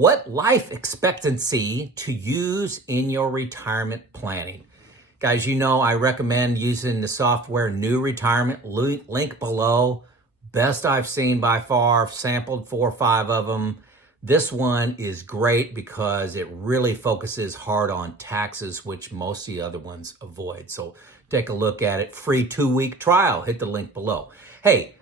What life expectancy to use in your retirement planning? Guys, you know I recommend using the software New Retirement, link below. Best I've seen by far, sampled 4 or 5 of them. This one is great because it really focuses hard on taxes, which most of the other ones avoid. So take a look at it. Free 2-week trial. Hit the link below. Hey,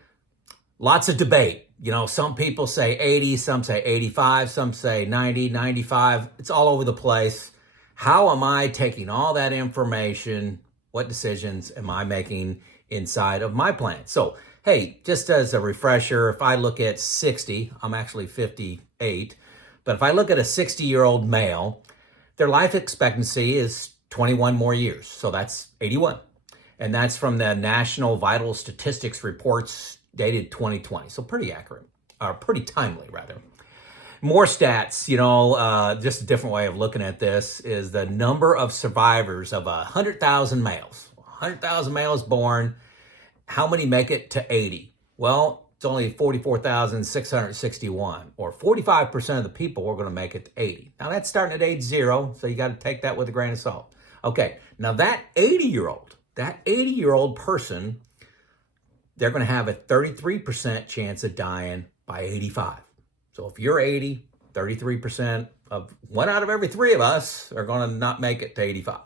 lots of debate. You know, some people say 80, some say 85, some say 90, 95. It's all over the place. How am I taking all that information? What decisions am I making inside of my plan? So, hey, just as a refresher, if I look at 60, I'm actually 58, but if I look at a 60-year-old male, their life expectancy is 21 more years. So that's 81. And that's from the National Vital Statistics Reports dated 2020. So pretty accurate, or pretty timely rather. More stats, just a different way of looking at this is the number of survivors of 100,000 males. 100,000 males born, how many make it to 80? Well, it's only 44,661, or 45% of the people are going to make it to 80. Now that's starting at age 0, so you got to take that with a grain of salt. Okay, now that 80-year-old person, they're going to have a 33% chance of dying by 85. So if you're 80, 33% of 1 out of every 3 of us are going to not make it to 85.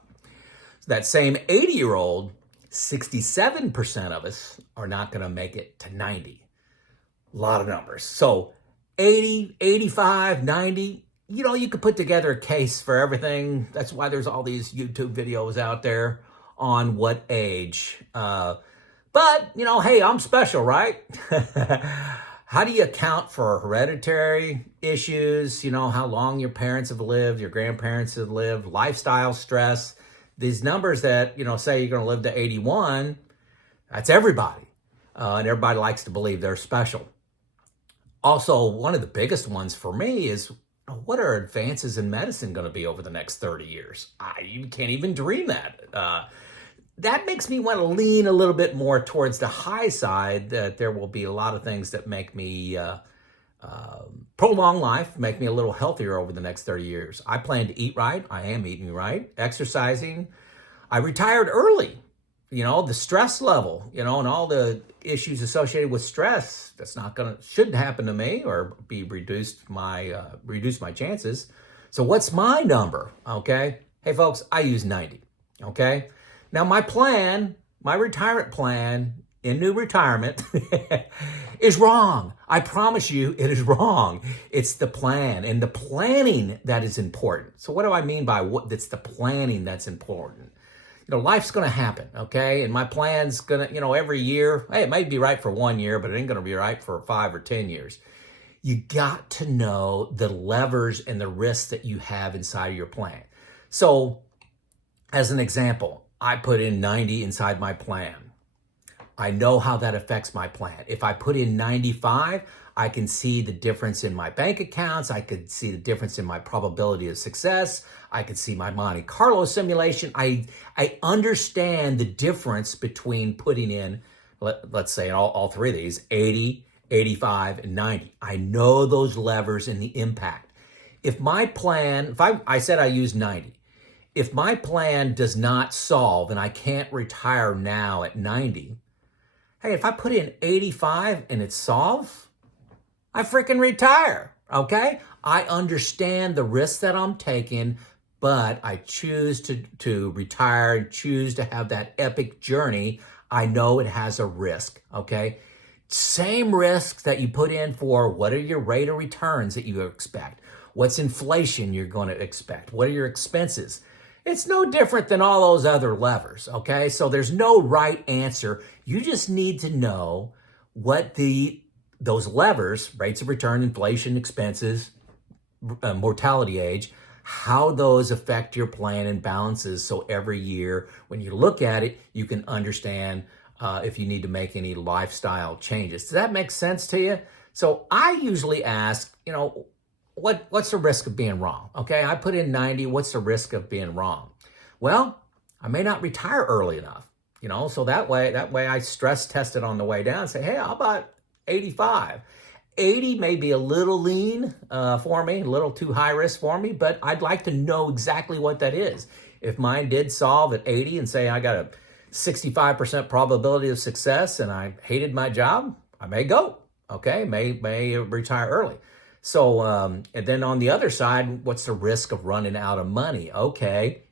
So that same 80-year-old, 67% of us are not going to make it to 90. A lot of numbers. So 80, 85, 90, you could put together a case for everything. That's why there's all these YouTube videos out there on what age. But, hey, I'm special, right? How do you account for hereditary issues? How long your parents have lived, your grandparents have lived, lifestyle stress. These numbers that, say you're going to live to 81, that's everybody. And everybody likes to believe they're special. Also, one of the biggest ones for me is, what are advances in medicine going to be over the next 30 years? You can't even dream that. That makes me want to lean a little bit more towards the high side, that there will be a lot of things that make me prolong life, make me a little healthier over the next 30 years. I plan to eat right. I am eating right, exercising. I retired early. The stress level, and all the issues associated with stress, shouldn't happen to me or be reduce my chances. So what's my number? Okay. Hey folks, I use 90. Okay. Now, my retirement plan in New Retirement is wrong. I promise you it is wrong. It's the plan and the planning that is important. So what do I mean by it's the planning that's important? Life's going to happen, okay? And my plan's going to, every year, hey, it may be right for 1 year, but it ain't going to be right for 5 or 10 years. You got to know the levers and the risks that you have inside of your plan. So, as an example, I put in 90 inside my plan. I know how that affects my plan. If I put in 95, I can see the difference in my bank accounts. I could see the difference in my probability of success. I could see my Monte Carlo simulation. I understand the difference between putting in, let's say all 3 of these, 80, 85, and 90. I know those levers and the impact. If my plan, I said I use 90. If my plan does not solve and I can't retire now at 90, hey, if I put in 85 and it solves, I freaking retire, okay? I understand the risks that I'm taking, but I choose to retire and choose to have that epic journey. I know it has a risk, okay? Same risks that you put in for what are your rate of returns that you expect? What's inflation you're going to expect? What are your expenses? It's no different than all those other levers, okay? So there's no right answer. You just need to know what those levers, rates of return, inflation, expenses, mortality age, how those affect your plan and balances. So every year when you look at it, you can understand if you need to make any lifestyle changes. Does that make sense to you? So I usually ask, what's the risk of being wrong? Okay, I put in 90. What's the risk of being wrong? Well, I may not retire early enough, so that way I stress test it on the way down and say, hey, how about 85? 80 may be a little lean for me, a little too high risk for me, but I'd like to know exactly what that is. If mine did solve at 80 and say I got a 65% probability of success and I hated my job, I may go, okay, may retire early. So, and then on the other side, what's the risk of running out of money? Okay,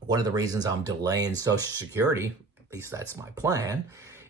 one of the reasons I'm delaying Social Security, at least that's my plan,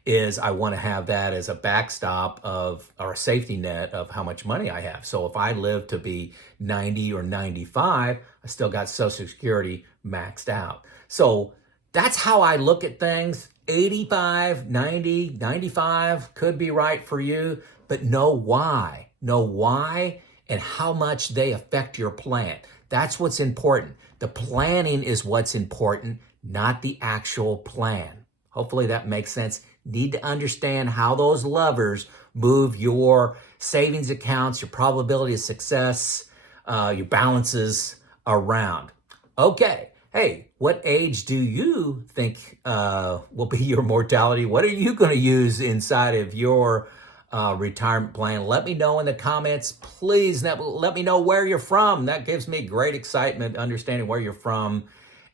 is I want to have that as a backstop of, or a safety net of how much money I have. So if I live to be 90 or 95, I still got Social Security maxed out. So that's how I look at things. 85, 90, 95 could be right for you, but know why. Know why and how much they affect your plan. That's what's important. The planning is what's important, not the actual plan. Hopefully that makes sense. Need to understand how those levers move your savings accounts, your probability of success, your balances around. Okay. Hey, what age do you think will be your mortality? What are you going to use inside of your retirement plan? Let me know in the comments. Please let me know where you're from. That gives me great excitement, understanding where you're from.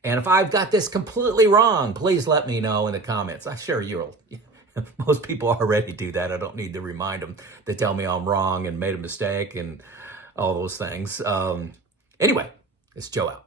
And if I've got this completely wrong, please let me know in the comments. I'm sure you'll. Most people already do that. I don't need to remind them. They tell me I'm wrong and made a mistake and all those things. Anyway, it's Joe out.